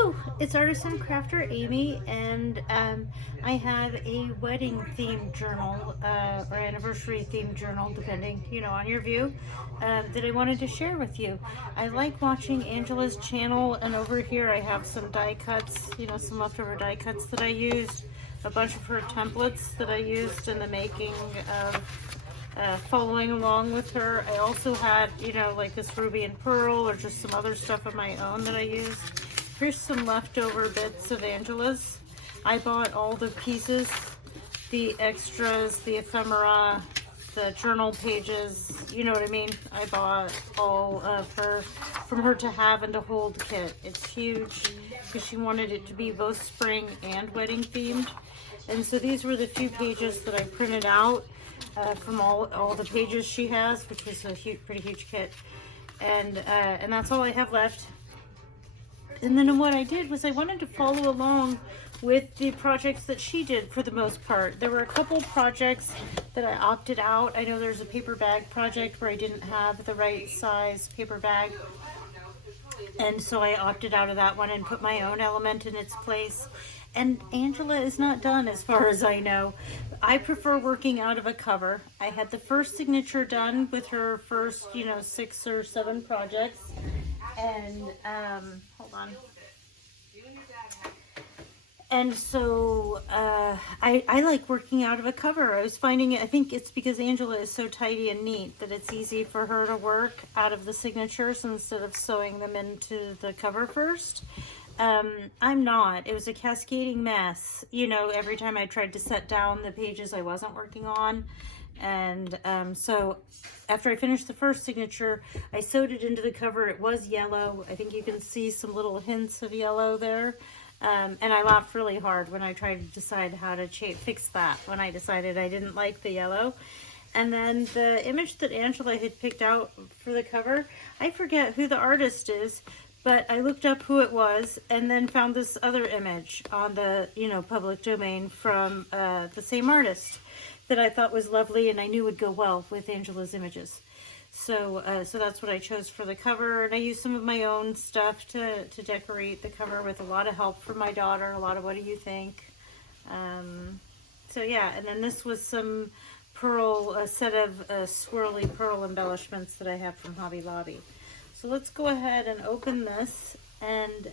Hello, it's Artisan Crafter Amy, and I have a wedding themed journal or anniversary themed journal, depending, on your view, that I wanted to share with you. I like watching Angela's channel, and over here I have some die cuts, some leftover die cuts that I used, a bunch of her templates that I used in the making of following along with her. I also had, like this ruby and pearl or just some other stuff of my own that I used. Here's some leftover bits of Angela's. I bought all the pieces, the extras, the ephemera, the journal pages, you know what I mean? I bought all of her, from her to have and to hold kit. It's huge because she wanted it to be both spring and wedding themed. And so these were the few pages that I printed out from all the pages she has, which was a pretty huge kit. And that's all I have left. And then what I did was I wanted to follow along with the projects that she did for the most part. There were a couple projects that I opted out. I know there's a paper bag project where I didn't have the right size paper bag. And so I opted out of that one and put my own element in its place. And Angela is not done as far as I know. I prefer working out of a cover. I had the first signature done with her first, 6 or 7 projects. And, hold on. And so, I like working out of a cover. I was finding it, I think it's because Angela is so tidy and neat that it's easy for her to work out of the signatures instead of sewing them into the cover first. I'm not. It was a cascading mess, every time I tried to set down the pages I wasn't working on. And so after I finished the first signature, I sewed it into the cover. It was yellow. I think you can see some little hints of yellow there. And I laughed really hard when I tried to decide how to fix that, when I decided I didn't like the yellow. And then the image that Angela had picked out for the cover, I forget who the artist is, but I looked up who it was and then found this other image on the, public domain from the same artist that I thought was lovely and I knew would go well with Angela's images. So that's what I chose for the cover, and I used some of my own stuff to decorate the cover with a lot of help from my daughter, a lot of what do you think. So yeah, and then this was some a set of swirly pearl embellishments that I have from Hobby Lobby. So let's go ahead and open this, and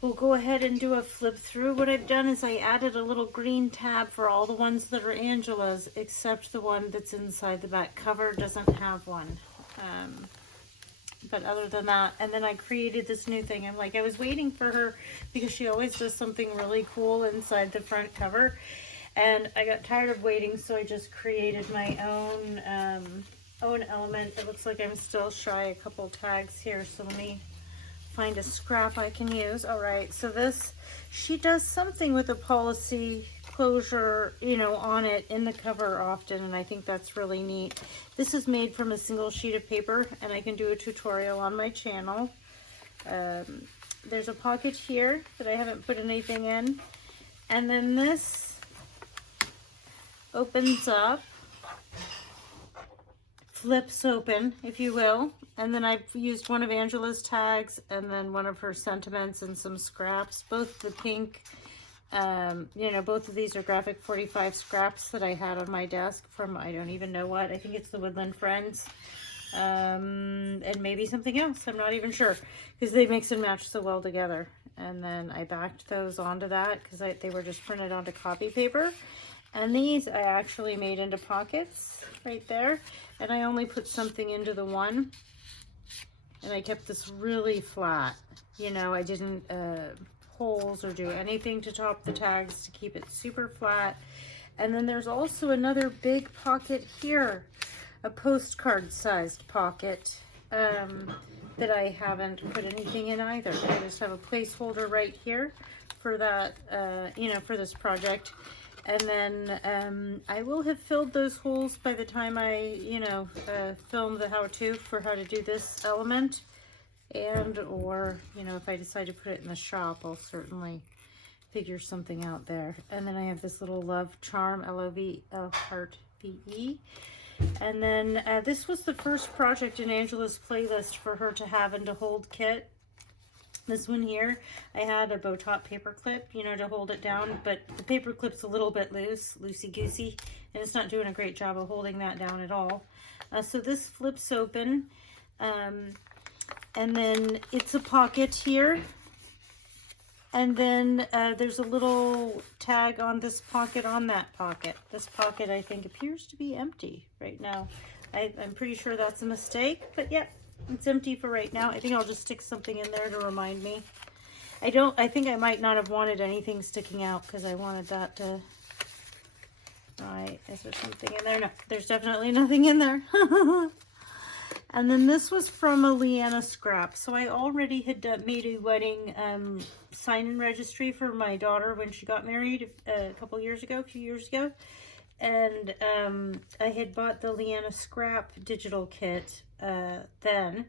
we'll go ahead and do a flip through. What I've done is I added a little green tab for all the ones that are Angela's, except the one that's inside the back cover doesn't have one. But other than that, and then I created this new thing. I was waiting for her because she always does something really cool inside the front cover. And I got tired of waiting, so I just created my own element. It looks like I'm still shy a couple tags here, so let me find a scrap I can use. All right, so this, she does something with a policy closure, on it in the cover often, and I think that's really neat. This is made from a single sheet of paper, and I can do a tutorial on my channel. There's a pocket here that I haven't put anything in, and then this opens up, flips open, if you will, and then I've used one of Angela's tags and then one of her sentiments and some scraps, both the pink, both of these are Graphic 45 scraps that I had on my desk from, I don't even know what, I think it's the Woodland Friends, and maybe something else, I'm not even sure, because they mix and match so well together. And then I backed those onto that because they were just printed onto copy paper. And these I actually made into pockets right there. And I only put something into the one. And I kept this really flat. I didn't holes or do anything to top the tags to keep it super flat. And then there's also another big pocket here. A postcard sized pocket that I haven't put anything in either. I just have a placeholder right here for that, for this project. And then I will have filled those holes by the time I, film the how-to for how to do this element. And, or, if I decide to put it in the shop, I'll certainly figure something out there. And then I have this little love charm, L-O-V, heart, V-E. And then this was the first project in Angela's playlist for her to have and to hold kit. This one here, I had a bow top paper clip, you know, to hold it down, but the paper clip's a little bit loosey-goosey, and it's not doing a great job of holding that down at all. So this flips open, and then it's a pocket here, and then there's a little tag on this pocket, on that pocket. This pocket, I think, appears to be empty right now. I'm pretty sure that's a mistake, but yeah. It's empty for right now. I think I'll just stick something in there to remind me. I think I might not have wanted anything sticking out because I wanted that to... Right, is there something in there? No, there's definitely nothing in there. And then this was from a Leanna scrap. So I already had made a wedding sign-in registry for my daughter when she got married a few years ago. And I had bought the Leanna scrap digital kit then,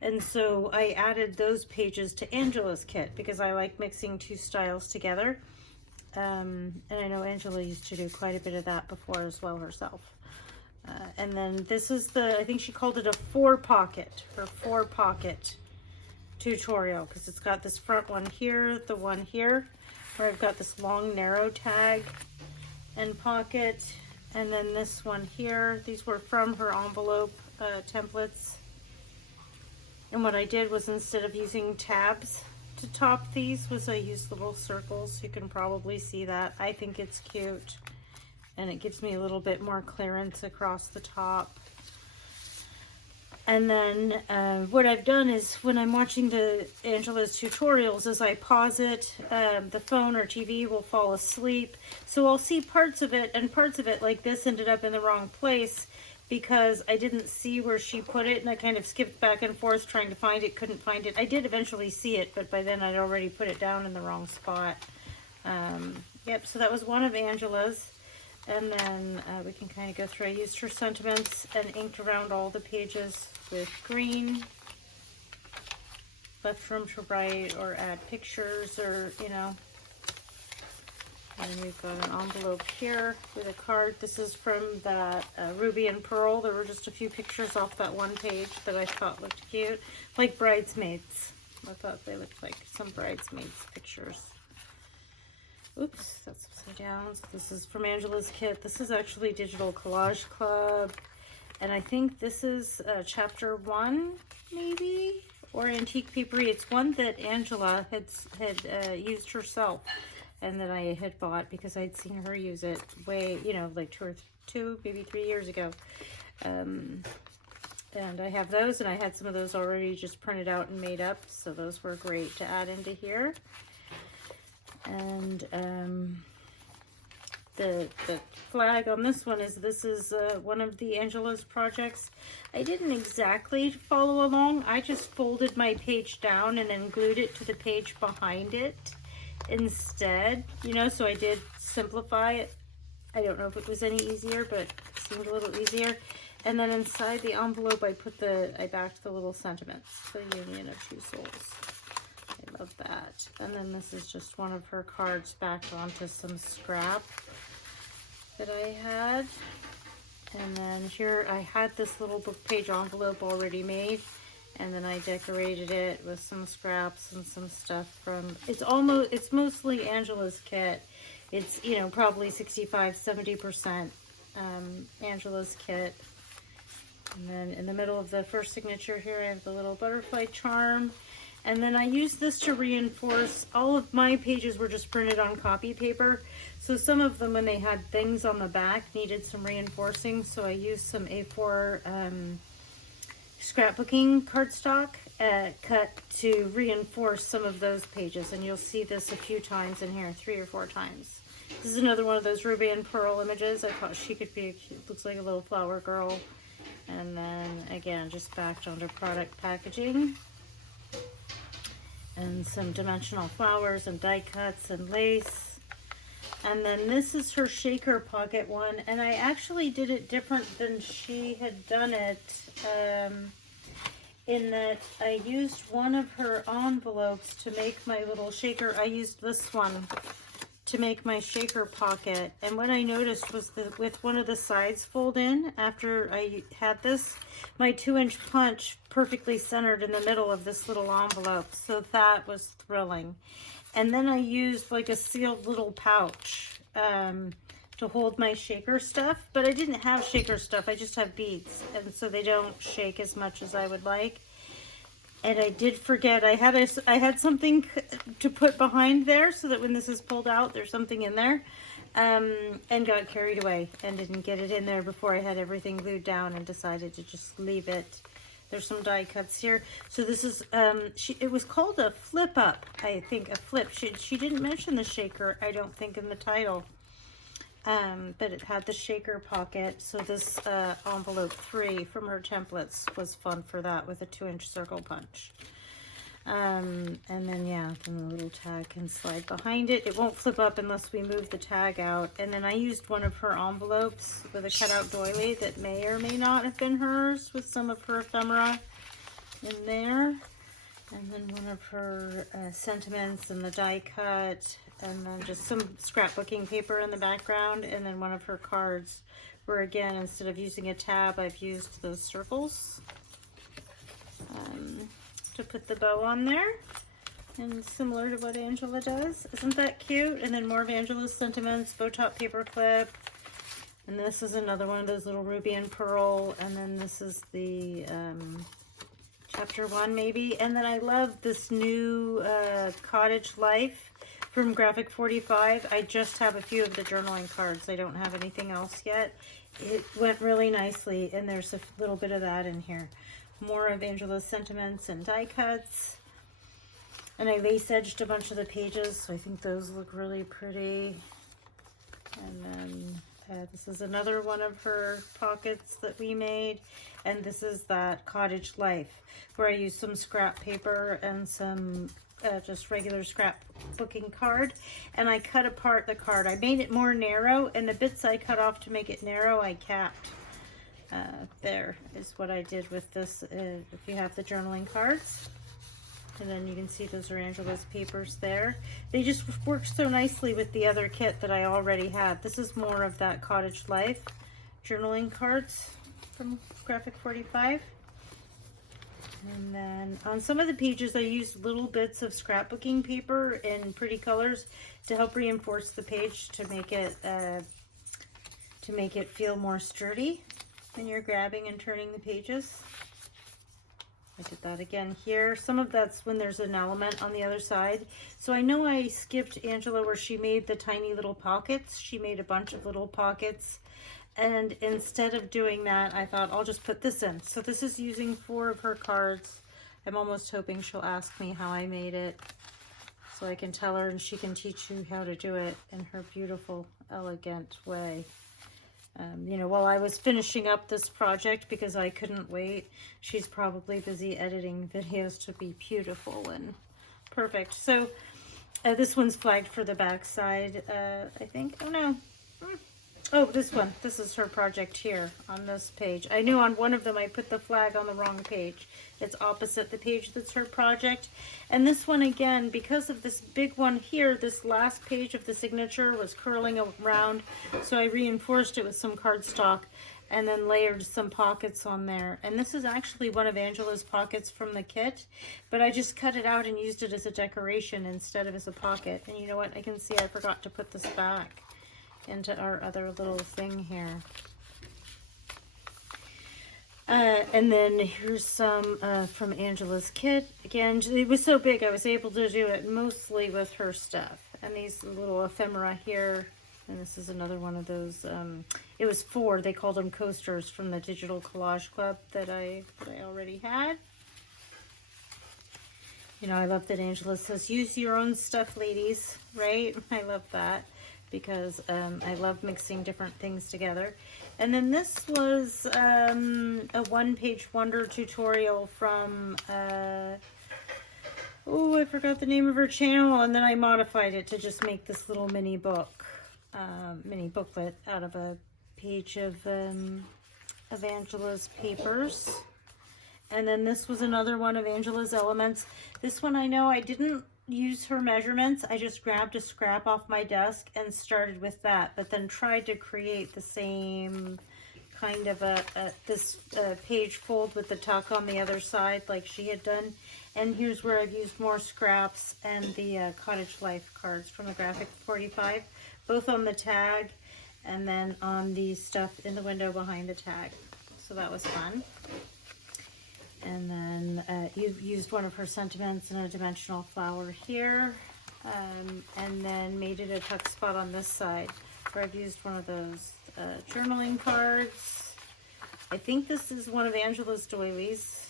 and so I added those pages to Angela's kit because I like mixing two styles together, and I know Angela used to do quite a bit of that before as well herself. And then this is I think she called it a her 4-pocket tutorial, because it's got this front one here, the one here, where I've got this long narrow tag and pocket, and then this one here. These were from her envelope templates, and what I did was, instead of using tabs to top these, was I used little circles. You can probably see that. I think it's cute, and it gives me a little bit more clearance across the top. And then what I've done is, when I'm watching Angela's tutorials, is I pause it, the phone or TV will fall asleep. So I'll see parts of it, and parts of it, like this, ended up in the wrong place because I didn't see where she put it, and I kind of skipped back and forth trying to find it, couldn't find it. I did eventually see it, but by then I'd already put it down in the wrong spot. Yep, so that was one of Angela's. And then we can kind of go through. I used her sentiments and inked around all the pages with green, left from to right, or add pictures, or, you know. And we've got an envelope here with a card. This is from that Ruby and Pearl. There were just a few pictures off that one page that I thought looked cute, like bridesmaids. I thought they looked like some bridesmaids pictures. Oops, that's upside down. So this is from Angela's kit. This is actually Digital Collage Club. And I think this is chapter 1, maybe? Or Antique Papery. It's one that Angela had used herself, and that I had bought because I'd seen her use it way, you know, like two, maybe 3 years ago. And I have those, and I had some of those already just printed out and made up. So those were great to add into here. And the flag on this one is one of the Angela's projects. I didn't exactly follow along. I just folded my page down and then glued it to the page behind it instead, you know, so I did simplify it. I don't know if it was any easier, but it seemed a little easier. And then inside the envelope, I backed the little sentiments, the union of two souls. I love that. And then this is just one of her cards backed onto some scrap that I had. And then here I had this little book page envelope already made, and then I decorated it with some scraps and some stuff from, it's mostly Angela's kit. It's, you know, probably 65-70% Angela's kit. And then in the middle of the first signature here, I have the little butterfly charm. And then I used this to reinforce. All of my pages were just printed on copy paper. So some of them, when they had things on the back, needed some reinforcing. So I used some A4 scrapbooking cardstock cut to reinforce some of those pages. And you'll see this a few times in here, 3 or 4 times. This is another one of those Ruby and Pearl images. I thought she could be, looks like a little flower girl. And then again, just backed onto product packaging. And some dimensional flowers and die cuts and lace. And then this is her shaker pocket one, and I actually did it different than she had done it, in that I used one of her envelopes to make my little shaker. I used this one to make my shaker pocket. And what I noticed was that with one of the sides fold in, after I had this, my 2-inch punch perfectly centered in the middle of this little envelope. So that was thrilling. And then I used like a sealed little pouch to hold my shaker stuff, but I didn't have shaker stuff, I just have beads, and so they don't shake as much as I would like. And I did forget, I had something to put behind there so that when this is pulled out, there's something in there, and got carried away and didn't get it in there before I had everything glued down and decided to just leave it. There's some die cuts here. So this is, it was called a flip up, I think, a flip. She didn't mention the shaker, I don't think, in the title. But it had the shaker pocket. So this envelope 3 from her templates was fun for that, with a 2-inch circle punch. And then, yeah, then the little tag can slide behind it. It won't flip up unless we move the tag out. And then I used one of her envelopes with a cutout doily that may or may not have been hers, with some of her ephemera in there. And then one of her sentiments and the die cut, and then just some scrapbooking paper in the background, and then one of her cards where, again, instead of using a tab, I've used those circles to put the bow on there, and similar to what Angela does. Isn't that cute? And then more of Angela's sentiments, bow top paper clip, and this is another one of those little ruby and pearl, and then this is the chapter 1 maybe. And then I love this new Cottage Life from Graphic 45. I just have a few of the journaling cards. I don't have anything else yet. It went really nicely, and there's a little bit of that in here. More of Angela's sentiments and die cuts. And I lace edged a bunch of the pages, so I think those look really pretty. And then this is another one of her pockets that we made. And this is that Cottage Life, where I used some scrap paper and some just regular scrapbooking card. And I cut apart the card. I made it more narrow, and the bits I cut off to make it narrow, I capped. There is what I did with this, if you have the journaling cards. And then you can see those are Angela's papers there. They just work so nicely with the other kit that I already had. This is more of that Cottage Life journaling cards from Graphic 45. And then on some of the pages I used little bits of scrapbooking paper in pretty colors to help reinforce the page, to make it feel more sturdy when you're grabbing and turning the pages. I did that again here. Some of that's when there's an element on the other side. So I know I skipped Angela where she made the tiny little pockets. She made a bunch of little pockets. And instead of doing that, I thought I'll just put this in. So this is using 4 of her cards. I'm almost hoping she'll ask me how I made it, so I can tell her and she can teach you how to do it in her beautiful, elegant way. You know, while I was finishing up this project, because I couldn't wait, she's probably busy editing videos to be beautiful and perfect. So this one's flagged for the back side, I think. Oh no. Oh, this one. This is her project here on this page. I knew on one of them I put the flag on the wrong page. It's opposite the page that's her project. And this one, again, because of this big one here, this last page of the signature was curling around, so I reinforced it with some cardstock and then layered some pockets on there. And this is actually one of Angela's pockets from the kit, but I just cut it out and used it as a decoration instead of as a pocket. And you know what? I can see I forgot to put this back into our other little thing here. And then here's some from Angela's kit. Again, it was so big I was able to do it mostly with her stuff. And these little ephemera here. And this is another one of those. It was 4. They called them coasters from the Digital Collage Club that I already had. You know, I love that Angela says, use your own stuff, ladies, right? I love that, because I love mixing different things together. And then this was a one-page wonder tutorial from, oh, I forgot the name of her channel, and then I modified it to just make this little mini book, mini booklet out of a page of Angela's papers. And then this was another one of Angela's elements. This one I know I didn't use her measurements. I just grabbed a scrap off my desk and started with that, but then tried to create the same kind of this page fold with the tuck on the other side like she had done. And here's where I've used more scraps and the Cottage Life cards from the Graphic 45, both on the tag and then on the stuff in the window behind the tag. So that was fun. And then you've used one of her sentiments and a dimensional flower here, and then made it a tuck spot on this side where I've used one of those journaling cards. I think this is one of Angela's doilies,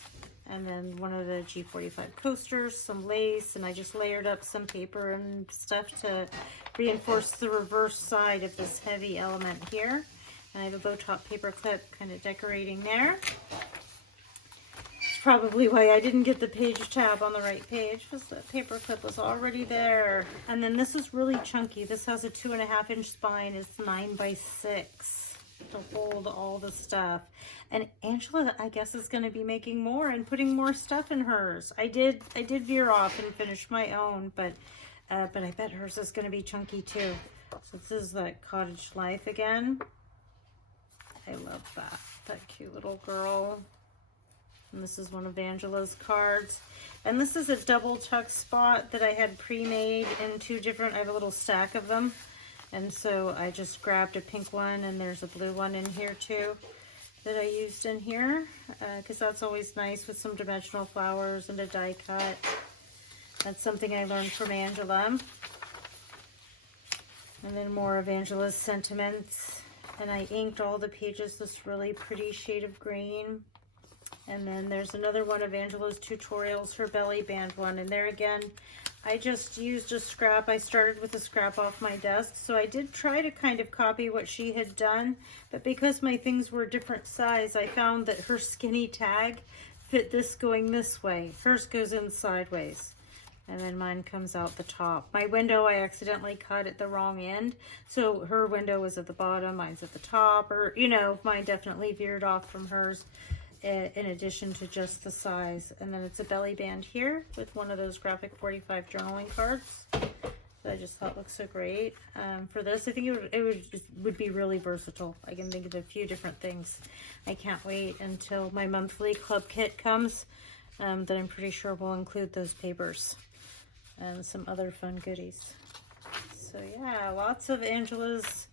and then one of the G45 coasters, some lace, and I just layered up some paper and stuff to reinforce the reverse side of this heavy element here. And I have a bow top paper clip kind of decorating there. Probably why I didn't get the page tab on the right page, was the paper clip was already there. And then this is really chunky. This has a 2.5 inch spine. It's 9 by 6 to hold all the stuff. And Angela, I guess, is going to be making more and putting more stuff in hers. I did veer off and finish my own, but I bet hers is going to be chunky too. So this is that Cottage Life again. I love that cute little girl. And this is one of Angela's cards. And this is a double tuck spot that I had pre-made in two different, I have a little stack of them. And so I just grabbed a pink one, and there's a blue one in here too that I used in here. Because that's always nice with some dimensional flowers and a die cut. That's something I learned from Angela. And then more of Angela's sentiments. And I inked all the pages this really pretty shade of green. And then there's another one of Angela's tutorials, her belly band one. And there again, I just used a scrap. I started with a scrap off my desk. So I did try to kind of copy what she had done. But because my things were different size, I found that her skinny tag fit this going this way. Hers goes in sideways. And then mine comes out the top. My window, I accidentally cut at the wrong end. So her window was at the bottom, mine's at the top. Or, you know, mine definitely veered off from hers, in addition to just the size. And then it's a belly band here with one of those Graphic 45 journaling cards that I just thought looked so great. For this, I think it would be really versatile. I can think of a few different things. I can't wait until my monthly club kit comes, that I'm pretty sure will include those papers and some other fun goodies. So yeah, lots of Angela's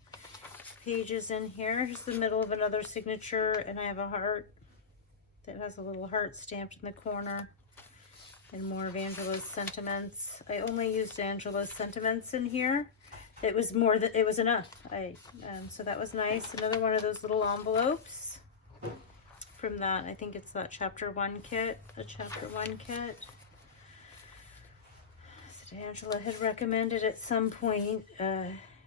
pages in here. Here's the middle of another signature, and I have a heart that has a little heart stamped in the corner, and more of Angela's sentiments. I only used Angela's sentiments in here. It was more that it was enough. So that was nice. Another one of those little envelopes from that. I think it's that chapter 1 kit, a chapter 1 kit. Angela had recommended at some point,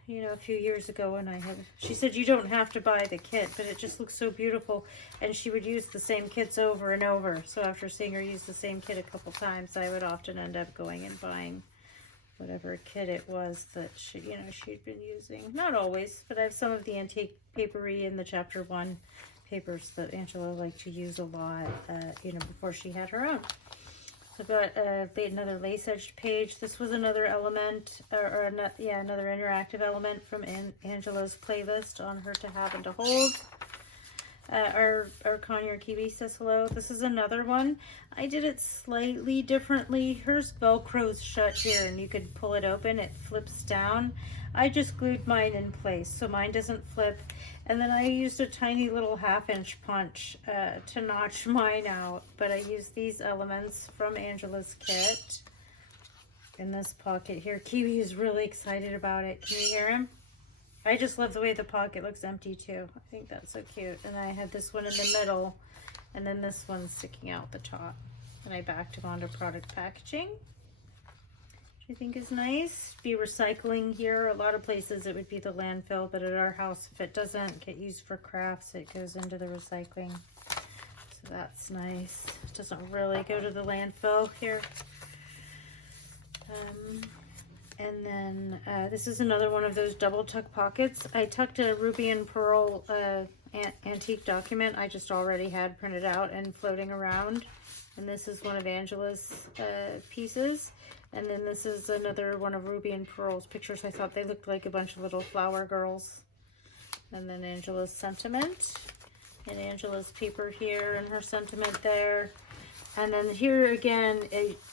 you know, a few years ago, and she said you don't have to buy the kit, but it just looks so beautiful, and she would use the same kits over and over. So after seeing her use the same kit a couple times, I would often end up going and buying whatever kit it was that she'd been using. Not always, but I have some of the antique papery in the chapter 1 papers that Angela liked to use a lot, before she had her own. I've got another lace-edged page. This was another element, another interactive element from Angela's playlist on Her to Have and to Hold. Our Conure Kiwi says hello. This is another one. I did it slightly differently. Hers Velcro's shut here, and you could pull it open. It flips down. I just glued mine in place, so mine doesn't flip. And then I used a tiny little 1/2 inch punch to notch mine out. But I used these elements from Angela's kit in this pocket here. Kiwi is really excited about it. Can you hear him? I just love the way the pocket looks empty too. I think that's so cute. And I had this one in the middle, and then this one sticking out the top. And I backed him onto product packaging, which I think is nice. Be recycling here. A lot of places it would be the landfill, but at our house, if it doesn't get used for crafts, it goes into the recycling. So that's nice. It doesn't really go to the landfill here. And then this is another one of those double tuck pockets. I tucked a ruby and pearl antique document I just already had printed out and floating around And this is one of Angela's pieces. And then this is another one of Ruby and Pearl's pictures. I thought they looked like a bunch of little flower girls. And then Angela's sentiment. And Angela's paper here and her sentiment there. And then here again,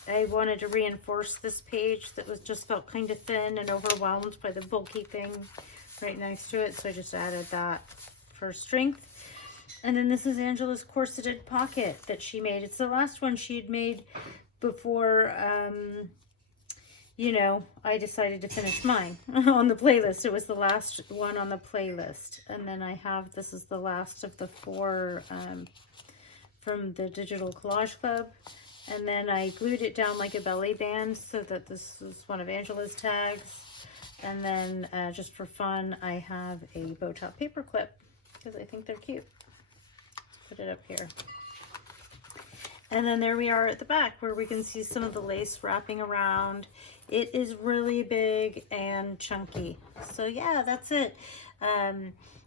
I wanted to reinforce this page that was just felt kind of thin and overwhelmed by the bulky thing right next to it. So I just added that for strength. And then this is Angela's corseted pocket that she made. It's the last one she had made before, you know, I decided to finish mine on the playlist. It was the last one on the playlist. And then I have, this is the last of the 4 from the Digital Collage Club. And then I glued it down like a belly band so that this is one of Angela's tags. And then just for fun, I have a bow top paper clip because I think they're cute. Put it up here. And then there we are at the back where we can see some of the lace wrapping around. It is really big and chunky. So yeah, that's it.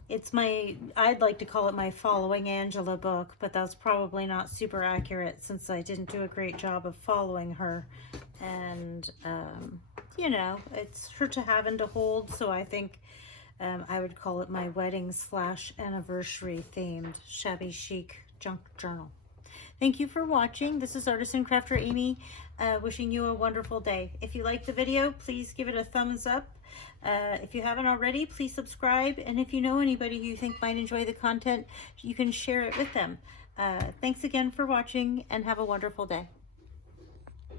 It's my, I'd like to call it my Following Angela book, but that's probably not super accurate since I didn't do a great job of following her. And, you know, it's her to have and to hold. So I think I would call it my wedding / anniversary themed shabby chic junk journal. Thank you for watching. This is Artisan Crafter Amy, wishing you a wonderful day. If you liked the video, please give it a thumbs up. If you haven't already, please subscribe. And if you know anybody who you think might enjoy the content, you can share it with them. Thanks again for watching and have a wonderful day.